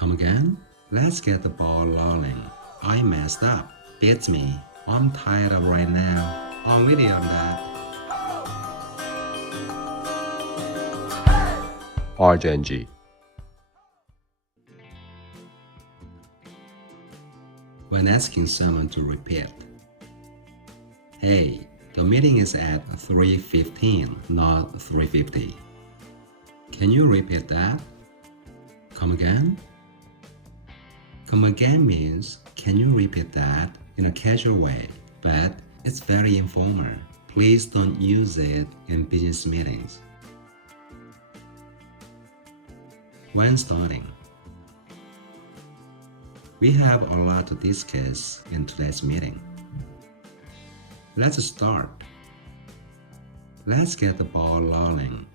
Come again? Let's get the ball rolling. I messed up. Beats me. I'm tired of right now. I'm with you on that. RNG. When asking someone to repeat. Hey, the meeting is at 3:15, not 3:50. Can you repeat that? Come again? Come again means, can you repeat that in a casual way, but it's very informal. Please don't use it in business meetings. When starting, we have a lot to discuss in today's meeting. Let's start. Let's get the ball rolling.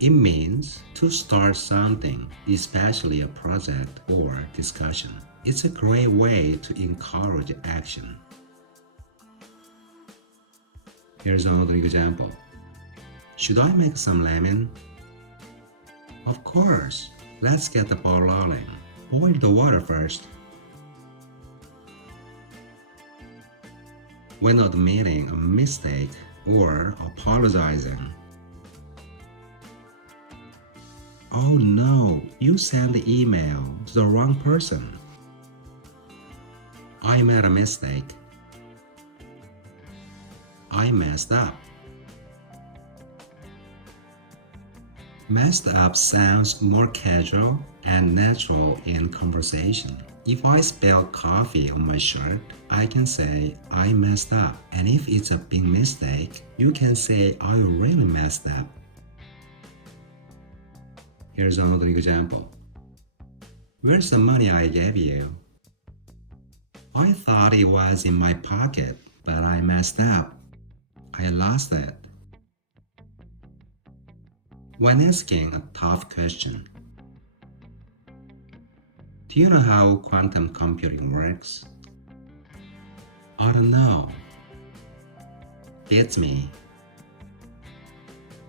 It means to start something, especially a project or discussion. It's a great way to encourage action. Here's another example. Should I make some ramen? Of course. Let's get the ball rolling. Boil the water first. When admitting a mistake or apologizing. Oh no, you sent the email to the wrong person. I made a mistake. I messed up. Messed up sounds more casual and natural in conversation. If I spill coffee on my shirt, I can say I messed up. And if it's a big mistake, you can say I really messed up. Here's another example. Where's the money I gave you? I thought it was in my pocket, but I messed up. I lost it. When asking a tough question, do you know how quantum computing works? I don't know. Beats me.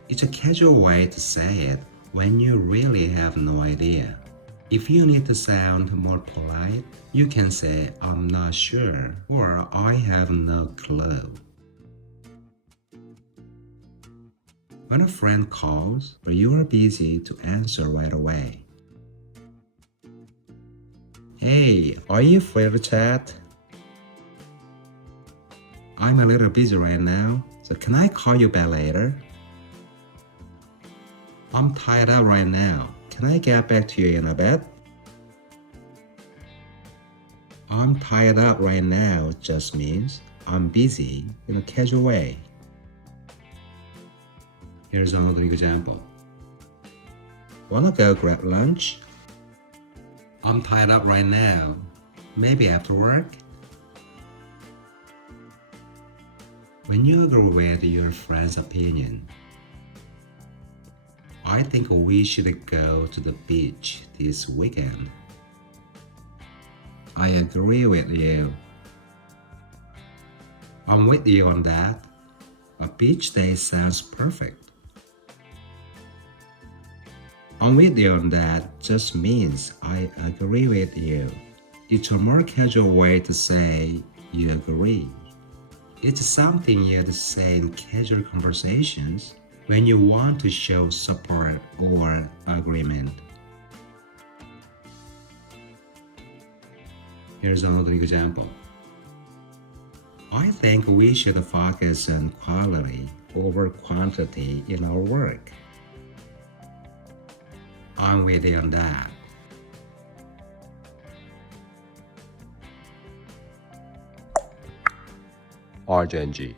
It's a casual way to say it when you really have no idea. If you need to sound more polite, you can say I'm not sure or I have no clue. When a friend calls, but you are busy to answer right away. Hey, are you free to chat? I'm a little busy right now, so can I call you back later? I'm tied up right now. Can I get back to you in a bit? I'm tied up right now just means I'm busy in a casual way. Here's another example. Wanna go grab lunch? I'm tied up right now. Maybe after work? When you agree with your friend's opinion, I think we should go to the beach this weekend. I agree with you. I'm with you on that. A beach day sounds perfect. I'm with you on that just means I agree with you. It's a more casual way to say you agree. It's something you'd say in casual conversations when you want to show support or agreement. Here's another example. I think we should focus on quality over quantity in our work. I'm with you on that. RNG.